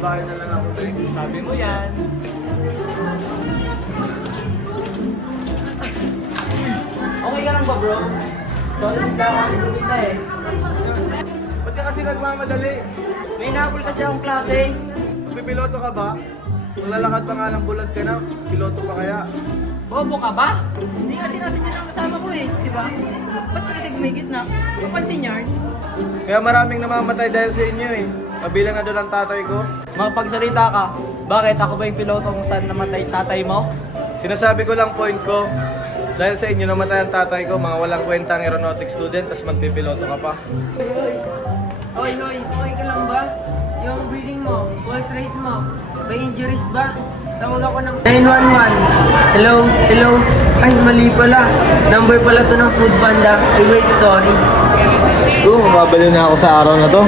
babae na lang ako, Drake. Sabi mo yan. Okay ka lang ba, bro? Sorry, hindi ako siguro ka eh. Ba't ka kasi nagmamadali? May inahabol kasi akong klase. Pipiloto ka ba? Kung lalakad pa nga ng bulag ka na, piloto pa kaya? Bobo ka ba? Hindi nga sinasadya ng kasama ko eh, di ba? Ba't ka kasi gumigit na? Papansin yarn? Kaya maraming namamatay dahil sa inyo eh. Kabilang na doon ang tatay ko. Makapagsalita ka, bakit ako ba yung piloto kung saan namatay tatay mo? Sinasabi ko lang point ko. Dahil sa inyo namatay ang tatay ko, mga walang kwentang aeronautics student, tapos magpipiloto ka pa. Hoy, okay ka lang ba? Yung breathing mo, pulse rate mo, may injuries ba? Tawag ako ng 911. Hello? Ay, mali pala. Number pala to ng food panda. Ay, wait, sorry. Diyos ko, mababaliw na ako sa araw na to.